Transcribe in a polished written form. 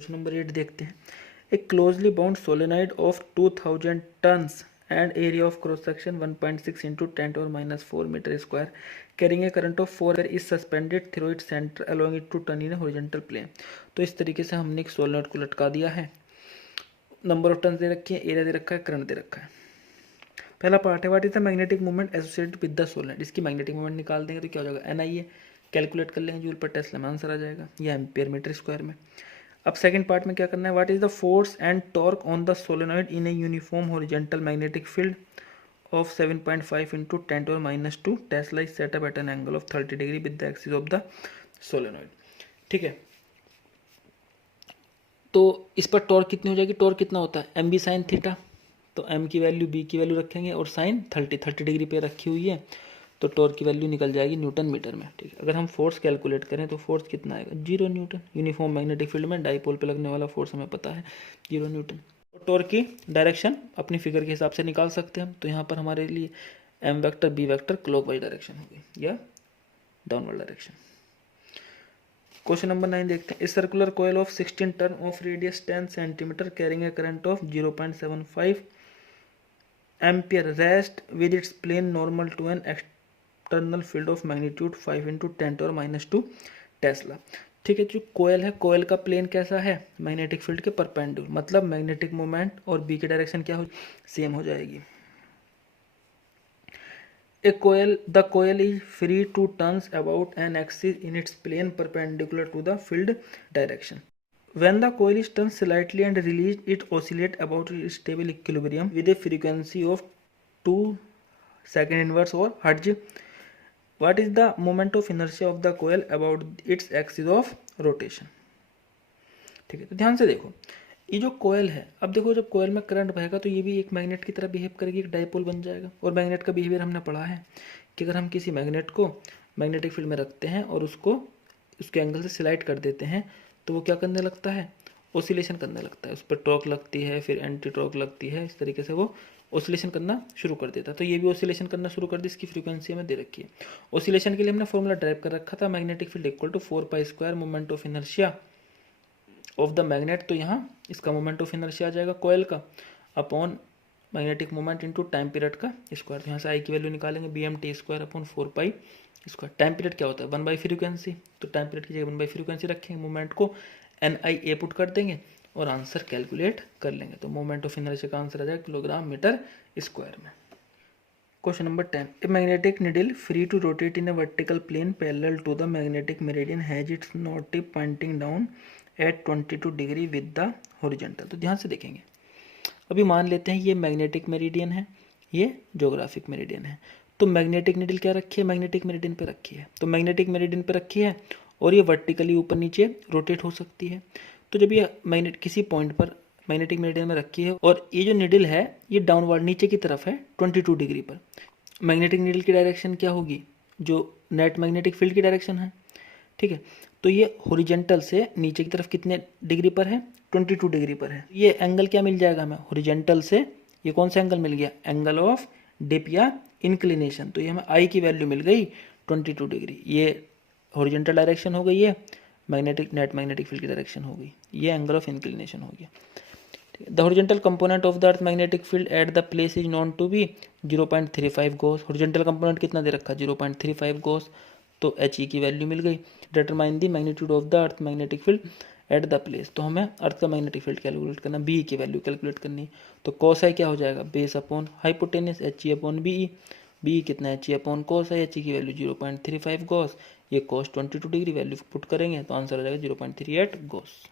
Question number 8 देखते हैं। A closely bound solenoid of 2000 turns and area of cross section 1.6 into 10 to the -4 meter square carrying a current of 4 is suspended through its center allowing it to turn in a horizontal plane। तो इस तरीके से हमने एक solenoid को लटका दिया है, नंबर ऑफ टर्न्स दे रखे हैं, एरिया दे रखा है, करंट दे रखा है। पहला पार्ट है what is the magnetic movement associated with the solenoid. इसकी मैग्नेटिक मूवमेंट निकाल देंगे तो क्या हो जाएगा, एनआई है, कैलकुलेट कर लेंगे जूल पर टेस्ला में, आंसर आ जाएगा या एम्पियर मीटर स्क्वायर में। अब सेकंड पार्ट में क्या करना है, what is the force and torque on the solenoid in a uniform horizontal magnetic field of 7.5 into 10 to the -2 Tesla is set up at an angle of 30 degree with the axis of the solenoid. ठीक है, तो इस पर torque कितनी हो जाएगी, torque कितना होता है एम बी साइन थीटा, तो एम की वैल्यू बी की वैल्यू रखेंगे और साइन 30 डिग्री पे रखी हुई है, तो टॉर्क की वैल्यू निकल जाएगी न्यूटन मीटर में। ठीक है, अगर हम फोर्स कैलकुलेट करें तो फोर्स कितना आएगा, 0 न्यूटन। यूनिफॉर्म मैग्नेटिक फील्ड में डाइपोल पे लगने वाला फोर्स हमें पता है 0 न्यूटन। तो टॉर्क की डायरेक्शन अपनी फिगर के हिसाब से निकाल सकते हैं हम, तो यहाँ पर हमारे लिए M vector B vector clockwise direction होगी या डाउनवर्ड डायरेक्शन। क्वेश्चन नंबर 9 देखते हैं। इस circular coil of 16 turn of radius 10 centimetre carrying a current of 0.75 ampere rest with its plane normal to an external field of magnitude 5 into 10 to the -2 tesla. ठीक है, जो कोयल है, कोयल का plane कैसा है, मैग्नेटिक फील्ड के परपेंडिकुलर, मतलब magnetic moment और बी की डायरेक्शन क्या हो, सेम हो जाएगी। The coil is free to turns about an axis in its plane perpendicular to the field direction. When the coil is turned slightly and released, it oscillates about its stable equilibrium with a frequency of 2 second inverse or hertz. What is the moment of inertia of the coil about its axis of rotation? ठीक है, तो ध्यान से देखो, ये जो कोयल है, अब देखो जब कोयल में करंट बहेगा तो ये भी एक मैग्नेट की तरह बिहेव करेगी, एक डाइपोल बन जाएगा। और मैग्नेट का बिहेवियर हमने पढ़ा है कि अगर हम किसी मैग्नेट को मैग्नेटिक फील्ड में रखते हैं और उसको उसके एंगल से स्लाइड कर देते हैं तो वो क्या करने लगता है, ओसिलेशन करने लगता है, उस पर टॉर्क लगती है, फिर एंटी टॉर्क लगती है, इस तरीके से वो ओसिलेशन करना शुरू कर देता है। तो ये भी ओसिलेशन करना शुरू कर दी, इसकी फ्रीक्वेंसी हमें दे रखी है। ओसिलेशन के लिए हमने फॉर्मूला ड्राइव कर रखा था, magnetic field equal to 4π² moment of inertia of the magnet. तो यहाँ इसका मोमेंट ऑफ इनर्शिया आ जाएगा कोयल का upon magnetic moment into time period का स्क्वायर। तो यहाँ से आई की वैल्यू निकालेंगे BMT² अपॉन 4π²। टाइम पीरियड क्या होता है 1 बाई फ्रीक्वेंसी, तो टाइम पीरियड की जगह 1 बाई फ्रीक्वेंसी रखेंगे, मोमेंट को NIA पुट कर देंगे और आंसर कैलकुलेट कर लेंगे। तो मोमेंट ऑफ इनर्शिया का आंसर आ जाएगा किलोग्राम मीटर स्क्वायर में। Question number 10। A magnetic needle free to rotate in a vertical plane parallel to the magnetic meridian has its north tip pointing down at 22 degree with the horizontal. तो ध्यान से देखेंगे, अभी मान लेते हैं ये मैग्नेटिक मेरिडियन है, ये ज्योग्राफिक मेरिडियन है। तो मैग्नेटिक निडल क्या रखी है, मैग्नेटिक मेरिडियन पे रखी है, तो मैग्नेटिक मेरिडियन पे रखी है और ये वर्टिकली ऊपर नीचे रोटेट हो सकती है। तो जब ये मैग्नेट किसी पॉइंट पर मैग्नेटिक मेरिडियन में रखी है और ये जो निडल है ये डाउनवर्ड नीचे की तरफ है 22 डिग्री पर, मैग्नेटिक निडल की डायरेक्शन क्या होगी, जो नेट मैग्नेटिक फील्ड की डायरेक्शन है। ठीक है, तो ये हॉरिजॉन्टल से नीचे की तरफ कितने डिग्री पर है, 22 डिग्री पर है। ये एंगल क्या मिल जाएगा हमें, हॉरिजॉन्टल से ये कौन सा एंगल मिल गया, एंगल ऑफ डिप या इंक्लिनेशन। तो ये हमें आई की वैल्यू मिल गई 22 डिग्री। ये हॉरिजॉन्टल डायरेक्शन हो गई है, मैग्नेटिक नेट मैग्नेटिक फील्ड की डायरेक्शन हो गई, ये एंगल ऑफ इंक्लिनेशन हो गया। The horizontal component of the earth magnetic field at the place is known to be 0.35 Gauss. horizontal component कितना दे रखा, 0.35 गॉस, तो HE की वैल्यू मिल गई। Determine the magnitude of the earth magnetic field at the place, तो हमें अर्थ का magnetic field calculate करना, BE की वैल्यू कैलकुलेट करनी। तो कॉस आई क्या हो जाएगा, base upon hypotenuse HE upon BE। BE कितना, HE upon cos I, HE की वैल्यू 0.35 गॉस, ये कॉस 22 डिग्री वैल्यू पुट करेंगे तो आंसर आ जाएगा 0.38 गॉस।